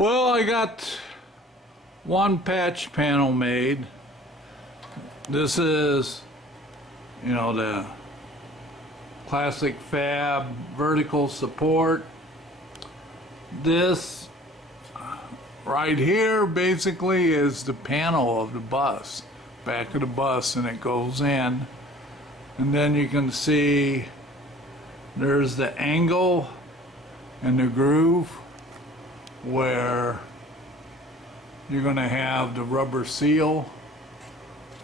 Well, I got one patch panel made. This is, the classic fab vertical support. This right here basically is the panel of the bus, back of the bus, and it goes in. And then you can see there's the angle and the groove where you're going to have the rubber seal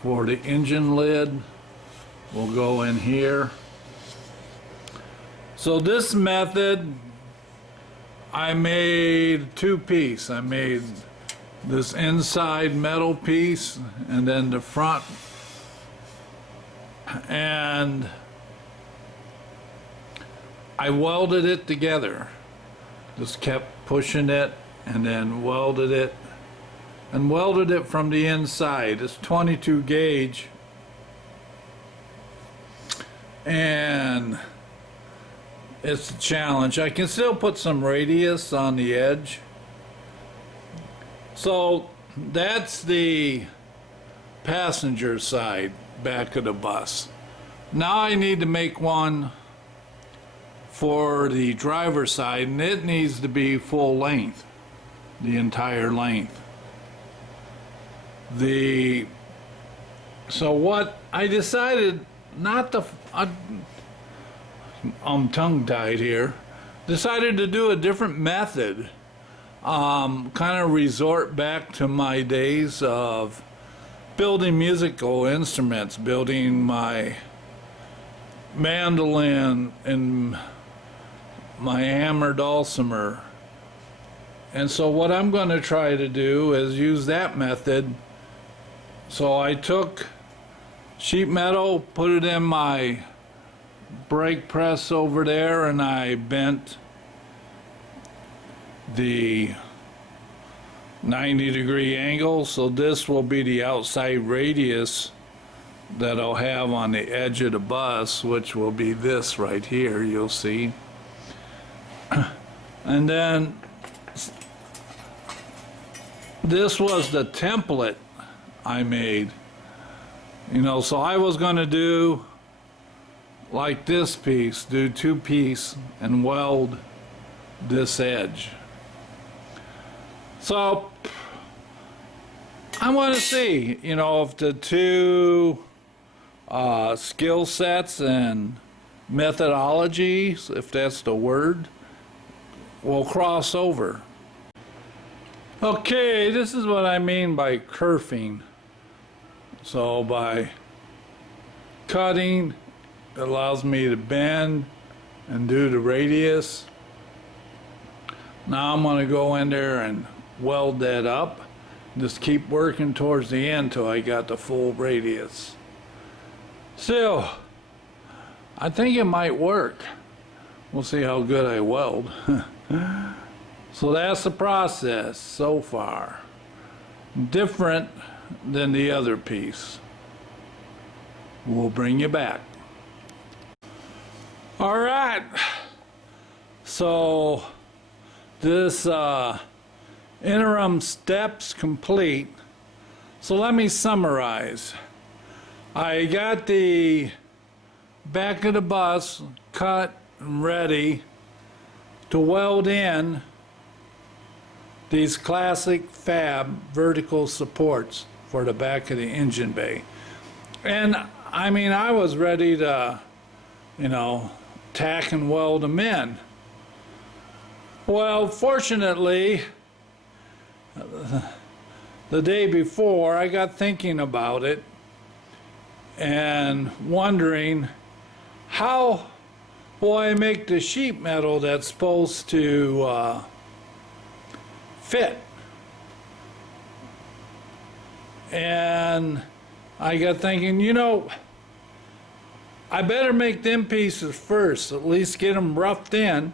for the engine lid will go in here. So this method, I made two-piece. I made this inside metal piece and then the front, and I welded it together. Just kept pushing it and then welded it and welded it from the inside. It's 22 gauge and it's a challenge. I can still put some radius on the edge. So that's the passenger side, back of the bus. Now I need to make one for the driver's side, and it needs to be full length, the entire length. So what I decided not to, I'm tongue-tied here, decided to do a different method, kind of resort back to my days of building musical instruments, building my mandolin and my hammer dulcimer. And so what I'm going to try to do is use that method. So I took sheet metal, put it in my brake press over there, and I bent the 90-degree angle. So this will be the outside radius that I'll have on the edge of the bus, which will be this right here, you'll see. And then this was the template I made. So I was going to do like this piece, do two-piece and weld this edge. So I want to see, if the two skill sets and methodologies, if that's the word, will cross over. Okay, this is what I mean by kerfing. So by cutting, it allows me to bend and do the radius. Now I'm going to go in there and weld that up. Just keep working towards the end till I got the full radius. So I think it might work. We'll see how good I weld. So that's the process so far. Different than the other piece. We'll bring you back. All right. So this interim steps complete. So let me summarize. I got the back of the bus cut and ready to weld in these classic fab vertical supports for the back of the engine bay. And I mean, I was ready to, tack and weld them in. Well, fortunately, the day before, I got thinking about it and wondering, how will I make the sheet metal that's supposed to fit? And I got thinking, I better make them pieces first, at least get them roughed in,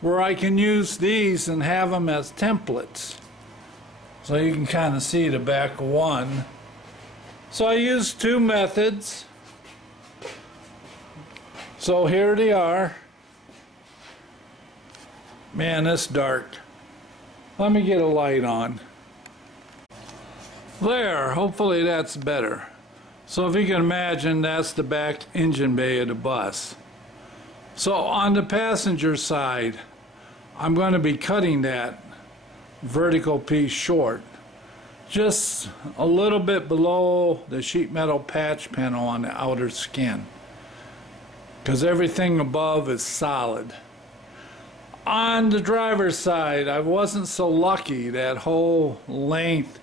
where I can use these and have them as templates. So you can kind of see the back of one. So I used two methods. So here they are. Man, it's dark. Let me get a light on. There, hopefully that's better. So if you can imagine, that's the back engine bay of the bus. So on the passenger side, I'm going to be cutting that vertical piece short, just a little bit below the sheet metal patch panel on the outer skin, because everything above is solid. On the driver's side, I wasn't so lucky. That whole length,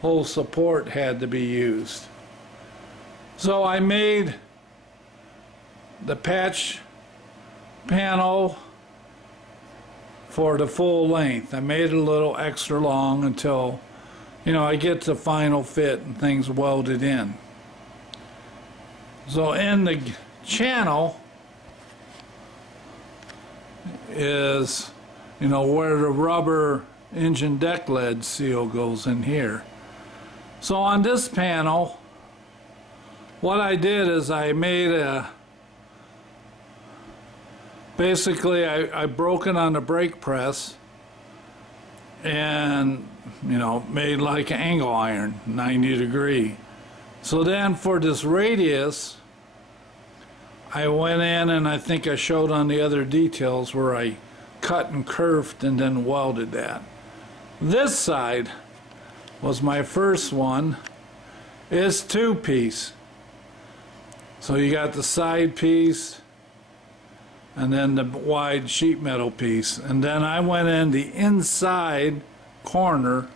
whole support had to be used. So I made the patch panel for the full length. I made it a little extra long until, you know, I get the final fit and things welded in. So in the channel is, you know, where the rubber engine deck lid seal goes in here. So on this panel, what I did is I made a, basically I broke it on the brake press and, you know, made like an angle iron, 90 degree. So then for this radius, I went in and I think I showed on the other details where I cut and curved and then welded that. This side was my first one. It's two-piece. So you got the side piece and then the wide sheet metal piece. And then I went in the inside corner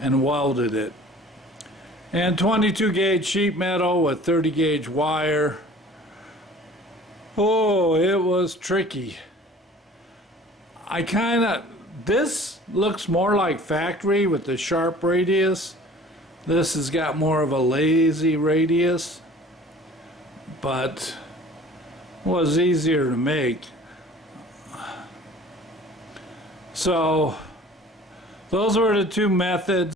and welded it. And 22 gauge sheet metal with 30 gauge wire. Oh, it was tricky. This looks more like factory with the sharp radius. This has got more of a lazy radius, but was easier to make. So those were the two methods.